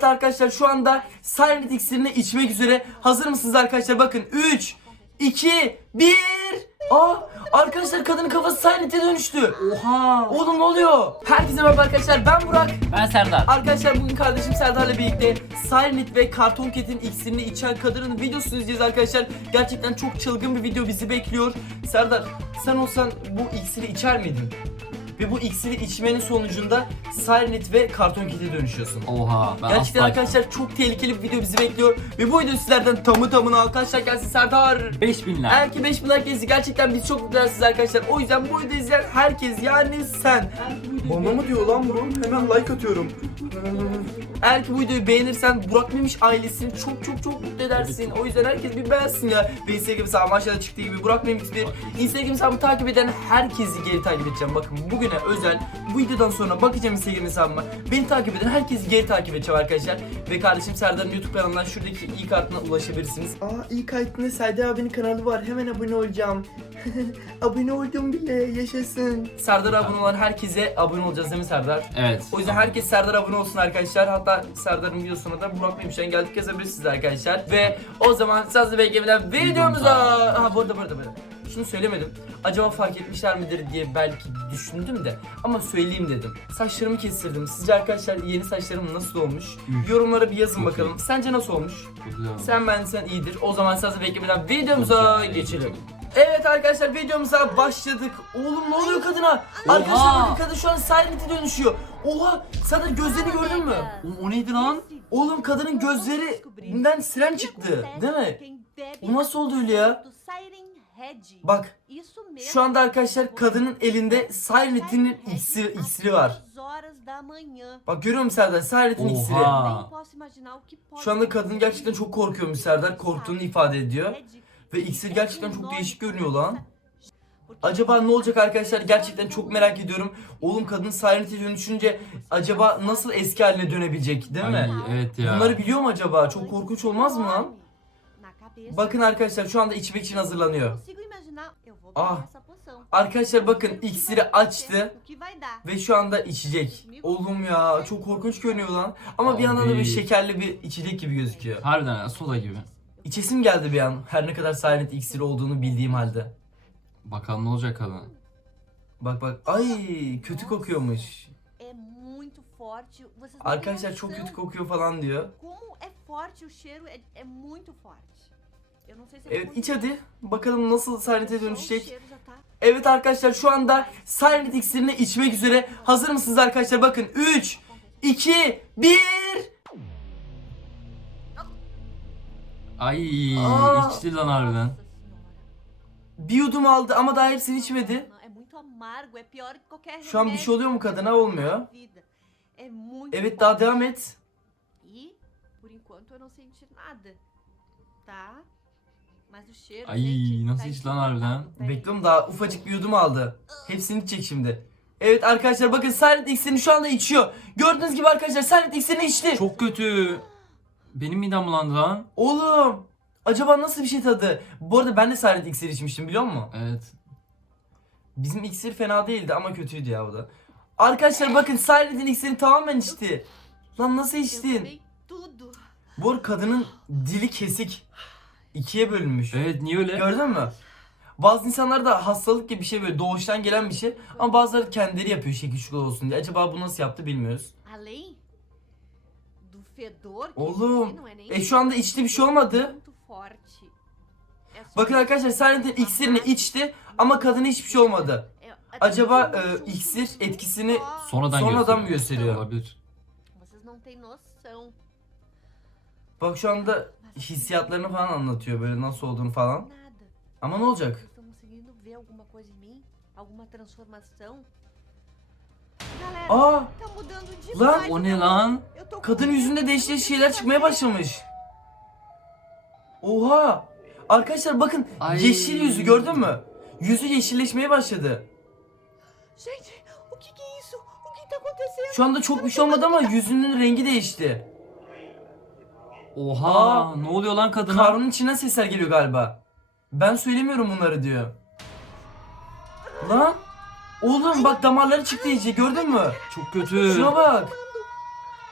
Evet arkadaşlar şu anda Silent iksirini içmek üzere. Hazır mısınız arkadaşlar? Bakın 3, 2, 1. Aa arkadaşlar kadının kafası Silent'e dönüştü. Oha. Oğlum ne oluyor? Herkese merhaba arkadaşlar ben Burak. Ben Serdar. Arkadaşlar bugün kardeşim Serdar'la birlikte Silent ve Karton Cat'in iksirini içen kadının videosunu izleyeceğiz arkadaşlar. Gerçekten çok çılgın bir video bizi bekliyor. Serdar sen olsan bu iksiri içer miydin? Ve bu iksiri içmenin sonucunda Silent ve Karton Cat'e dönüşüyorsun. Oha. Ben Gerçekten asla- arkadaşlar çok tehlikeli bir video bizi bekliyor. Ve bu video sizlerden tamı tamına arkadaşlar gelsin Serdar. 5000 like. Eğer ki 5000 like gelirse gerçekten biz çok mutlu ederiz arkadaşlar. O yüzden bu videoyu izleyen herkes yani sen. Bana mı diyor lan bu? Hemen like atıyorum. Eğer ki bu videoyu beğenirsen Burak Memiş ailesini çok çok çok mutlu edersin. O yüzden herkes bir beğensin ya. Ve Instagram hesabım aşağıda çıktığı gibi Burak Memiş bir Instagram hesabımı takip eden herkesi geri takip edeceğim. Bakın bugüne özel bu videodan sonra bakacağım Instagram hesabıma. Beni takip eden herkesi geri takip edeceğim arkadaşlar. Ve kardeşim Serdar'ın YouTube kanalından şuradaki i kartına ulaşabilirsiniz. Aa i kartında Serdar abinin kanalı var. Hemen abone olacağım. abone oldum bile yaşasın. Serdar'a abone olan herkese abone olacağız değil mi Serdar? Evet. O yüzden herkes Serdar abone olsun arkadaşlar. Hatta Serdar'ın videosuna da Burak Memiş'ten geldik yazabilirsiniz arkadaşlar. Ve o zaman sazlı beklemeden videomuza... Ha bu arada bu arada bu arada. Şunu söylemedim. Acaba fark etmişler midir diye belki düşündüm de. Ama söyleyeyim dedim. Saçlarımı kestirdim. Sizce arkadaşlar yeni saçlarım nasıl olmuş? Üf. Yorumlara bir yazın Çok bakalım. Sence nasıl olmuş? Güzel. Sen ben sen iyidir. O zaman sazlı beklemeden videomuza geçelim. Evet arkadaşlar videomuza başladık. Oğlum ne oluyor kadına? Arkadaşlar bakın kadın şu an Silent'e dönüşüyor. Oha! Sadar gözlerini gördün mü? Oğlum o neydi lan? Oğlum kadının gözlerinden siren çıktı. Değil mi? O nasıl oldu öyle ya? Bak şu anda arkadaşlar kadının elinde Silent'in iksiri, iksiri var. Bak görüyor musun Serdar? Silent'in iksiri. Şu anda kadın gerçekten çok korkuyormuş Serdar. Korktuğunu ifade ediyor. Ve iksir gerçekten çok değişik görünüyor lan. Acaba ne olacak arkadaşlar? Gerçekten çok merak ediyorum. Oğlum kadın Silent'e dönüşünce acaba nasıl eski haline dönebilecek değil mi? Ay, evet ya. Bunları biliyor mu acaba? Çok korkunç olmaz mı lan? Bakın arkadaşlar şu anda içmek için hazırlanıyor. Ah. Arkadaşlar bakın iksiri açtı ve şu anda içecek. Oğlum ya çok korkunç görünüyor lan. Ama bir yandan da bir Abi. şekerli bir içecek gibi gözüküyor. Harbiden ya, soda gibi. İçesim geldi bir an. Her ne kadar Silent iksiri olduğunu bildiğim halde. Bakalım ne olacak kadın. Bak bak. Ay kötü kokuyormuş. Arkadaşlar çok kötü kokuyor falan diyor. Como é forte o cheiro, é, é muito forte. Eu não sei se é Evet muito iç hadi. Bakalım nasıl Silent'e dönüşecek. Evet arkadaşlar şu anda Silent iksirini içmek üzere. Hazır mısınız arkadaşlar? Bakın 3, 2, 1. Ay Aa. içti lan harbiden. Bir yudum aldı ama daha hepsini içmedi. Şu an bir şey oluyor mu kadına? Olmuyor. Evet daha devam et. E, por enquanto, eu não senti nada. Tá? Mas o cheiro, Ay, nasıl içti lan harbiden? Bekliyorum daha ufacık bir yudum aldı. Hepsini içecek şimdi. Evet arkadaşlar bakın Silent iksirini şu anda içiyor. Gördüğünüz gibi arkadaşlar Silent iksirini içti. Çok kötü. Benim midem bulandı lan. Oğlum. Acaba nasıl bir şey tadı? Bu arada ben de Silent iksir içmiştim biliyor musun? Evet. Bizim iksir fena değildi ama kötüydü ya bu da. Arkadaşlar bakın Silent'in iksirini tamamen içti. Lan nasıl içtin? Bu arada kadının dili kesik. ikiye bölünmüş. Evet niye öyle? Gördün mü? Bazı insanlar da hastalık gibi bir şey böyle doğuştan gelen bir şey ama bazıları kendileri yapıyor şekil şukul olsun diye. Acaba bu nasıl yaptı bilmiyoruz. Que Oğlum, é nem E şu anda içti bir şey olmadı. Bakın arkadaşlar Silent'in iksirini içti ama kadına hiçbir şey olmadı. Acaba e, iksir etkisini. Sonradan, Sonradan mı gösteriyor? Olabilir. Bak şu anda hissiyatlarını falan anlatıyor böyle nasıl olduğunu falan. Ama ne olacak? Galera, Aa tá mudando Lan. O ne lan? Eu tô com kadın medo, yüzünde değişik şeyler çıkmaya başlamış. Oha! Arkadaşlar bakın Ay. yeşil yüzü gördün mü? Yüzü yeşilleşmeye başladı. Gente, o que que é isso? O que tá acontecendo? Şu anda çok bir şey olmadı ama yüzünün rengi değişti. Oha Aa. ne oluyor lan kadına? Karnının içinden sesler geliyor galiba. Ben söylemiyorum bunları diyor. Lan! Oğlum bak damarları çıktı iyice gördün mü? Çok kötü. Şuna bak.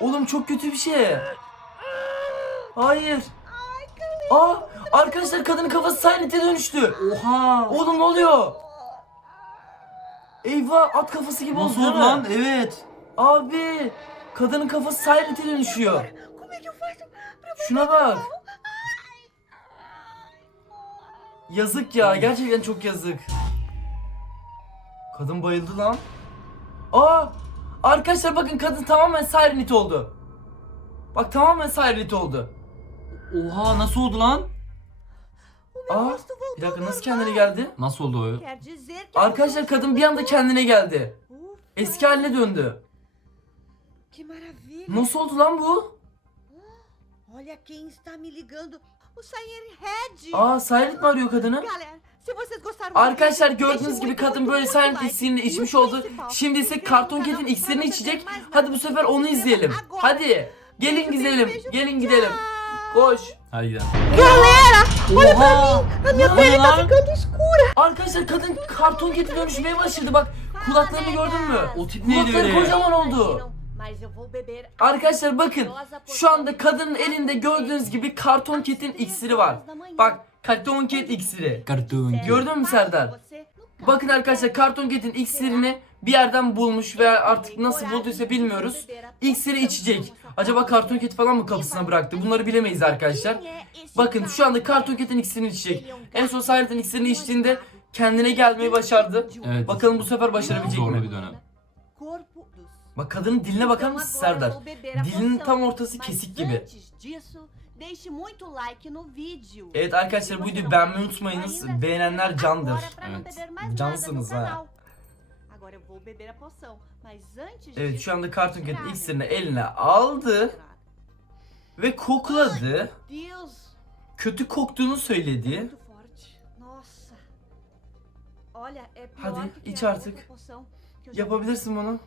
Oğlum çok kötü bir şey. Hayır. Aa arkadaşlar kadının kafası Silent'e dönüştü. Oha. Oğlum ne oluyor? Eyvah at kafası gibi Nasıl oldu oldu değil mi? lan? Evet. Abi kadının kafası Silent'e dönüşüyor. Şuna bak. Yazık ya gerçekten çok yazık. Kadın bayıldı lan. Aa! Arkadaşlar bakın kadın tamamen Silent oldu. Bak tamamen Silent oldu. Oha nasıl oldu lan? Aa, bir dakika nasıl kendine geldi? Nasıl oldu o? Arkadaşlar kadın bir anda kendine geldi. Eski haline döndü. Nasıl oldu lan bu? Olha quem está me ligando. O Sayer Red. Aa Silent mi arıyor kadını? Galera, Arkadaşlar gördüğünüz gibi kadın böyle Silent iksirini içmiş oldu. Şimdi ise karton canal iksirini içecek. Hadi bu sefer onu izleyelim. Hadi gelin gidelim. Gelin gidelim. Koş. Hadi gidelim. Galera, olha pra Oha. mim. A minha Bu pele ne tá lan? ficando escura. Arkadaşlar kadın karton kete dönüşmeye başladı bak. Kulaklarını gördün mü? O tip neydi Kulakları öyle? kocaman oldu. Arkadaşlar bakın. Şu anda kadının elinde gördüğünüz gibi karton ketin iksiri var. Bak karton ket iksiri. Karton. Gördün mü Serdar? Bakın arkadaşlar karton ketin iksirini bir yerden bulmuş veya artık nasıl bulduysa bilmiyoruz. İksiri içecek. Acaba karton ket falan mı kapısına bıraktı? Bunları bilemeyiz arkadaşlar. Bakın şu anda karton ketin iksirini içecek. En son Silent'in iksirini içtiğinde kendine gelmeyi başardı. Evet. Bakalım bu sefer başarabilecek Zorlu mi? bir dönem. Bak kadının diline bakar mısın Serdar? Dilinin tam ortası kesik gibi. Deixe muito like no vídeo. Evet arkadaşlar bu videoyu beğenmeyi unutmayınız. Beğenenler candır. Evet. Cansınız ha. Evet şu anda ketin Grave. iksirini eline aldı ve kokladı. Kötü koktuğunu söyledi. Hadi, iç artık. Yapabilirsin bunu.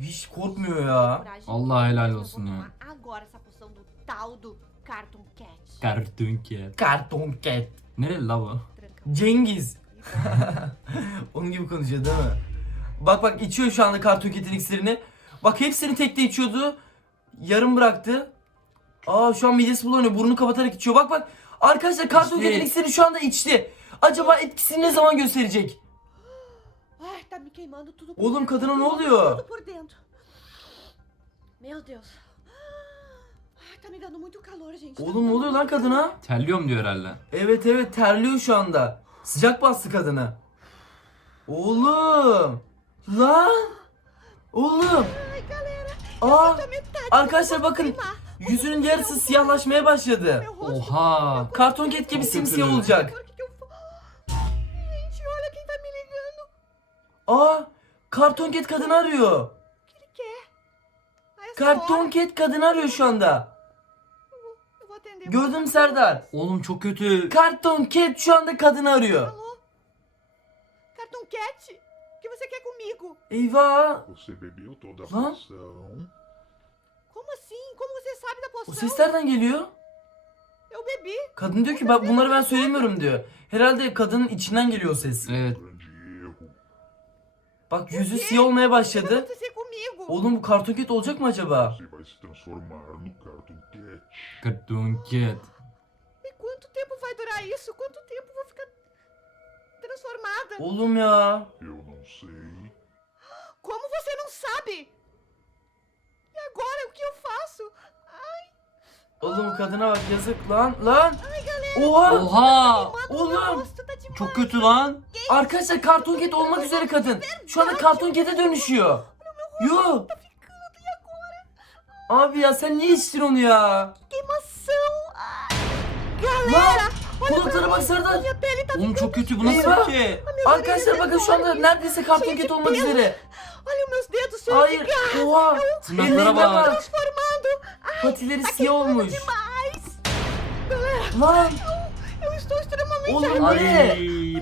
Hiç korkmuyor ya. Allah helal olsun ya. tomar Agora essa poção do tal do Cartoon Cat. Karton ket. Nereli la bu? Cengiz. Onun gibi konuşuyor değil mi? Bak bak içiyor şu anda karton ketin iksirini. Bak hepsini tekte içiyordu. Yarım bıraktı. Aa şu an midesi bulanıyor. Burnunu kapatarak içiyor. Bak bak. Arkadaşlar karton İçti. ketin iksirini şu anda içti. Acaba etkisini ne zaman gösterecek? Oğlum dentro, kadına ne queimando oluyor? Tudo por dentro. Meu Deus. Ai, tá me dando muito calor, gente. Oğlum ne oluyor lan kadına? Terliyorum diyor herhalde. Evet evet terliyor şu anda. Sıcak bastı kadına. Oğlum. Lan. Oğlum. Aa. Arkadaşlar bakın. Yüzünün yarısı siyahlaşmaya başladı. Oha. Karton ket gibi simsiyah olacak. Aa. Karton ket kadını arıyor. Karton ket kadını arıyor şu anda. mü Serdar? Oğlum çok kötü. Karton ket şu anda kadını arıyor. Cartoon Cat? O que você quer comigo? Eyvah. Você bebeu toda a poção? Como assim? Como você sabe da O poção? ses nereden geliyor? Eu bebi. Kadın diyor ki ben bunları ben söylemiyorum diyor. Herhalde kadının içinden geliyor o ses. Evet. Bak yüzü siyah olmaya başladı. Oğlum bu karton ket olacak mı acaba? Você vai se transformar no Cartoon Cat. Karton ket. E quanto tempo vai durar isso? Quanto tempo vou ficar transformada? Oğlum ya. Eu não sei. Como você não sabe? E agora o que eu faço? Oğlum kadına bak yazık lan lan. Ai, galera, Oha. Oha. Oğlum. Çok kötü lan. Arkadaşlar karton ket olmak üzere kadın. Şu anda karton kete dönüşüyor. Yo. Abi ya sen niye içtin onu ya? Lan kulaklara bak Serdar. Oğlum çok kötü bu nasıl ki? Arkadaşlar bakın şu anda neredeyse karton ket olmak üzere. Hayır. Oha. Tırnaklara bak. Patileri siyah olmuş. Lan. Oğlum Ay ne?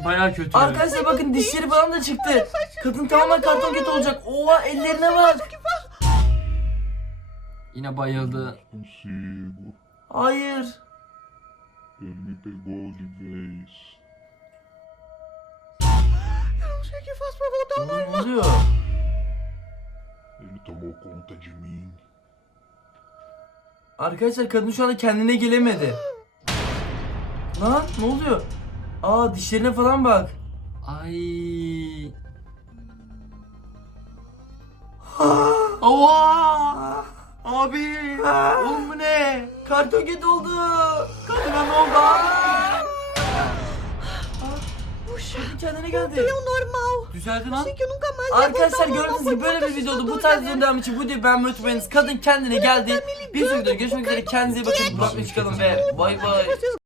baya kötü. Arkadaşlar bakın dişleri falan da çıktı. Kadın tamamen karton ket olacak. Oha ellerine bak. Yine bayıldı. Consigo. Hayır. Ele me pegou de vez. Eu não sei o que faço pra voltar ao Oğlum ne normal. oluyor? Ele tomou conta de mim. Arkadaşlar kadın şu anda kendine gelemedi. Lan ne oluyor? Aa dişlerine falan bak. Ay. Oha! Abi! Oğlum bu ne? Karton kedi oldu. Kadına ne oldu? Aa! Kadın kendine geldi. o normal. Düzeldi lan. Achei que eu nunca mais ia Arkadaşlar voltar ao normal. gördüğünüz Foi gibi böyle muito bir videodu. Bu assustador, tarz videonun devam için bu videoyu beğenmeyi unutmayınız. Kadın kendine geldi. Bir sonraki videoda görüşmek üzere. Kendinize iyi bakın. Bırakmayın çıkalım ve bay bay.